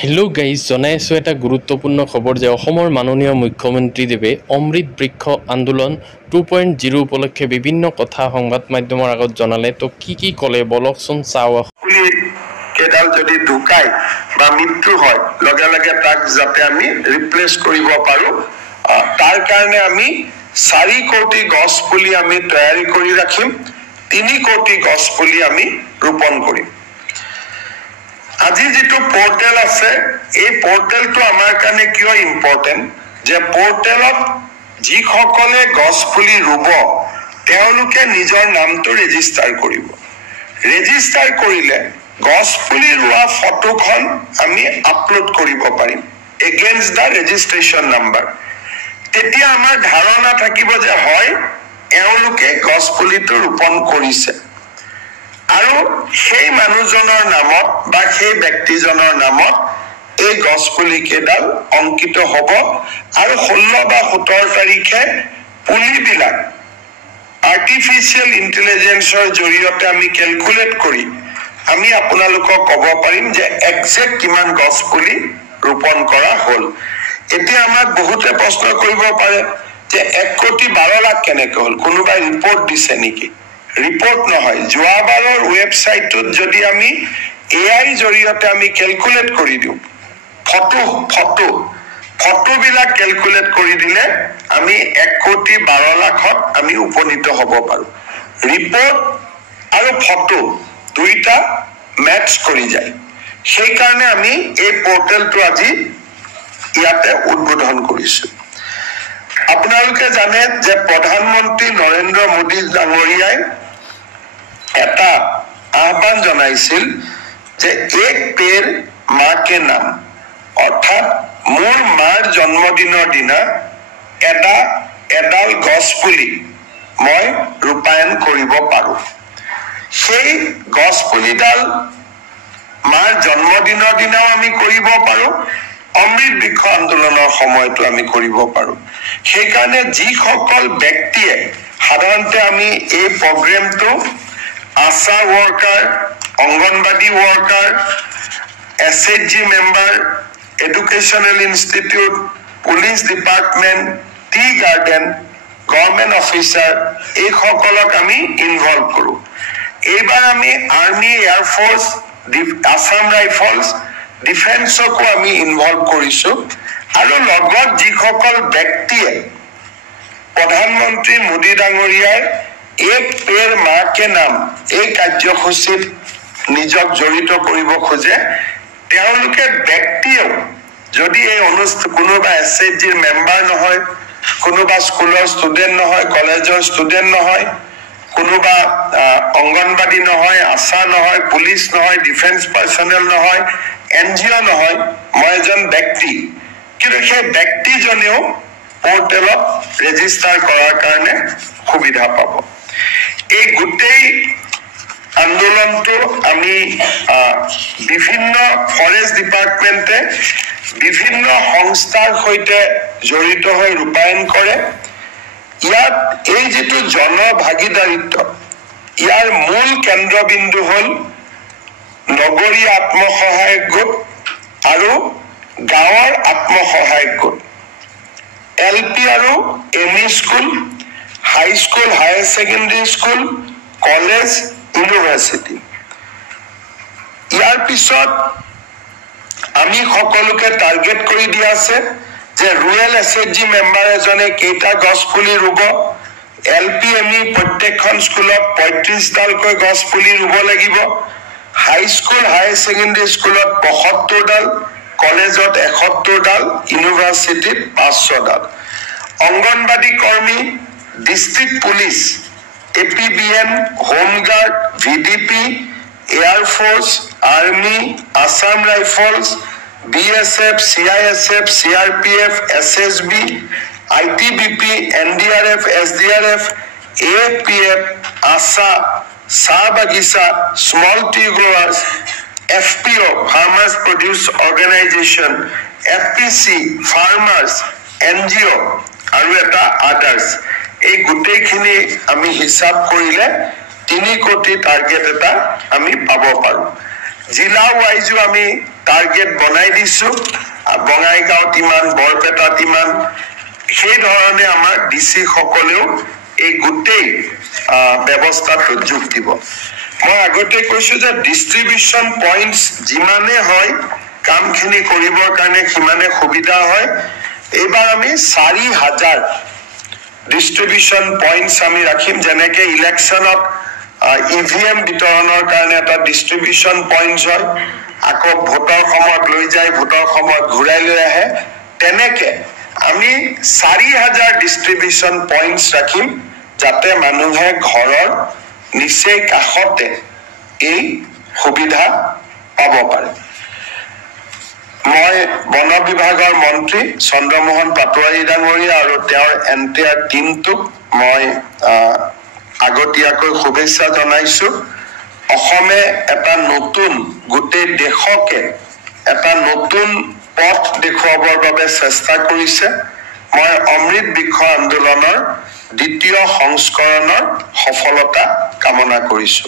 Hello' guys, জনাই আছোঁ এটা গুৰুত্বপূৰ্ণ খবৰ যে অসমৰ মাননীয় মুখ্যমন্ত্ৰীদেৱে অমৃত বৃক্ষ আন্দোলন 2.0 উপলক্ষে বিভিন্ন কথা সংবাদ মাধ্যমৰ আগত জনালে। তো কি ক'লে বলকচোন চাওঁ। কেইডাল যদি ঢুকায় বা মৃত্যু হয়, লগে লগে তাক যাতে আমি ৰিপ্লেচ কৰিব পাৰোঁ, তাৰ কাৰণে আমি 4 কোটি গছ পুলি আমি তৈয়াৰী কৰি ৰাখিম, 3 কোটি গছ পুলি আমি ৰোপণ কৰিম। আজি যেটো পোৰ্টেল আছে, এই পোৰ্টেলটো আমাৰ কাৰণে কিয় ইম্পৰ্টেণ্ট যে পোৰ্টেলত যিসকলে গছ পুলি ৰুব তেওঁলোকে নিজৰ নামটো ৰেজিষ্টাৰ কৰিব। ৰেজিষ্টাৰ কৰিলে গছ পুলি ৰোৱা ফটোখন আমি আপলোড কৰিব পাৰিম এগেইনষ্ট দ্য ৰেজিষ্ট্ৰেশ্যন নাম্বাৰ। তেতিয়া আমাৰ ধাৰণা থাকিব যে হয় এওঁলোকে গছ পুলিটো ৰোপণ কৰিছে আৰু সেই মানুহজনৰ নামত বা সেই ব্যক্তিজনৰ নামত এই গছ পুলি কেইডাল অংকিত হ'ব আৰু 16 বা 17 তাৰিখে পুলিবিলাক আৰ্টিফিচিয়েল ইণ্টেলিজেন্সৰ জৰিয়তে আমি কেলকুলেট কৰি আমি আপোনালোকক ক'ব পাৰিম যে এক্সাক্ট কিমান গছ পুলি ৰোপণ কৰা হ'ল। এতিয়া আমাক বহুতে প্ৰশ্ন কৰিব পাৰে যে 1 কোটি 12 লাখ কেনেকৈ হ'ল, কোনোবাই ৰিপৰ্ট দিছে নেকি? ৰিপৰ্ট নহয়, যোৱাবাৰৰ ৱেবছাইটত যদি আমি AI জৰিয়তে আমি কেলকুলেট কৰি দিওঁ, ফটোবিলাক কেলকুলেট কৰি দিলে আমি 1 কোটি 12 লাখত আমি উপনীত হ'ব পাৰোঁ। ৰিপৰ্ট আৰু ফটো দুইটা মেটচ কৰি যায়। সেইকাৰণে আমি এই পোৰ্টেলটো আজি ইয়াতে উদ্বোধন কৰিছোঁ। আপোনালোকে জানে যে প্ৰধানমন্ত্ৰী নৰেন্দ্ৰ মোদী ডাঙৰীয়াই এটা আহ্বান জনাইছিল যে এক পেৰ মা কে নাম, অৰ্থাৎ মোৰ মাৰ জন্মদিনৰ দিনা এডাল গছ পুলি মই ৰূপায়ণ কৰিব পাৰোঁ। সেই গছ পুলিডাল মাৰ জন্মদিনৰ দিনাও আমি কৰিব পাৰোঁ, অমৃত বৃক্ষ আন্দোলনৰ সময়তো আমি কৰিব পাৰোঁ। সেইকাৰণে যিসকল ব্যক্তিয়ে সাধাৰণতে আমি এই প্ৰগ্ৰেমটো Asha worker, Anganwadi worker, SHG member, educational institute, police department, tea garden, government officer এইসকলক আমি ইনভলভ কৰোঁ। এইবাৰ আমি আৰ্মি, এয়াৰফ'ৰ্চ, আছাম ৰাইফলছ, ডিফেন্সকো আমি ইনভলভ কৰিছোঁ আৰু লগত যিসকল ব্যক্তিয়ে প্ৰধানমন্ত্ৰী মোদী ডাঙৰীয়াৰ এক পেৰ মা কে নাম এই কাৰ্যসূচীত নিজক জড়িত কৰিব খোজে, তেওঁলোকে ব্যক্তিয়েও যদি এই কোনোবা SHGৰ মেম্বাৰ নহয়, কোনোবা স্কুলৰ ষ্টুডেণ্ট নহয়, কলেজৰ ষ্টুডেণ্ট নহয়, কোনোবা অংগনবাদী নহয়, আশা নহয়, পুলিচ নহয়, ডিফেন্স পাৰ্চনেল নহয়, NGO নহয়, মই এজন ব্যক্তি, কিন্তু সেই ব্যক্তিজনেও পোৰ্টেলত ৰেজিষ্টাৰ কৰাৰ কাৰণে সুবিধা পাব। এই গোটেই আন্দোলনটো আমি বিভিন্ন ফৰেষ্ট ডিপাৰ্টমেণ্টে বিভিন্ন সংস্থাৰ সৈতে জড়িত হৈ ৰূপায়ণ কৰে। ইয়াত এই যিটো জনভাগিদাৰিত্ব, ইয়াৰ মূল কেন্দ্ৰবিন্দু হ'ল নগৰীয়া আত্মসহায়ক গোট আৰু গাঁৱৰ আত্মসহায়ক গোট, LP আৰু ME school, high school, higher secondary school, college, university. ইয়াৰ পিছত আমি সকলোকে টাৰ্গেট কৰি দিয়া আছে যে ৰুৰেল SHG মেম্বাৰ এজনে কেইটা গছ পুলি ৰুব, LP ME প্ৰত্যেকখন স্কুলত 35ডালকৈ গছ পুলি ৰুব লাগিব, হাই স্কুল, হায়াৰ ছেকেণ্ডেৰী স্কুলত 75ডাল, কলেজত 71ডাল, ইউনিভাৰ্চিটিত 500ডাল। অংগনবাদী কৰ্মী, district police, APBN, home guard, VDP, air force, army, Assam rifles, BSF, CISF, CRPF, SSB, ITBP, NDRF, SDRF, AFPF, ASA, চাহ বাগিচা, small tea growers, FPO, farmers produce organization, FPC, farmers, NGO আৰু এটা আদাৰ্ছ। এই গোটেইখিনি আমি হিচাপ কৰিলে 3 কোটি টাৰ্গেট এটা আমি পাব পাৰোঁ। জিলা ৱাইজো আমি টাৰ্গেট বনাই দিছো বঙাইগাঁৱত ইমান বৰপেটাত ইমান সেই ধৰণে আমাৰ ডিসি সকলেও এই গোটেই ব্যৱস্থাত যোগ দিব মই আগতে কৈছো যে ডিস্ট্ৰিবিউশন পইণ্টস যিমানে হয় কামখিনি কৰিবৰ কাৰণে সিমানে সুবিধা হয় এইবাৰ আমি 4000 ডিস্ট্ৰিবিউশন পইণ্টস আমি ৰাখিম যেনেকে ইলেকশনত ইভিএম বিতৰণৰ কাৰণে এটা ডিস্ট্ৰিবিউশন পইণ্টস হয় আকৌ ভোটৰ সময়ত লৈ যায় ভোটৰ সময়ত ঘূৰাই লৈ আহে তেনেকে আমি 4000 ডিস্ট্ৰিবিউশন পইণ্টস ৰাখিম যাতে মানুহে ঘৰৰ নিচে কাষতে এই সুবিধা পাব পাৰে মই বন বিভাগৰ মন্ত্ৰী চন্দ্ৰমোহন পাটোৱাৰী ডাঙৰীয়া আৰু তেওঁৰ এন্টায়াৰ টিমটোক মই আগতীয়াকৈ শুভেচ্ছা জনাইছো অসমে এটা নতুন গোটেই দেশকে এটা নতুন পথ দেখুৱাবৰ বাবে চেষ্টা কৰিছে মই অমৃত বৃক্ষ আন্দোলনৰ দ্বিতীয় সংস্কৰণৰ সফলতা কামনা কৰিছো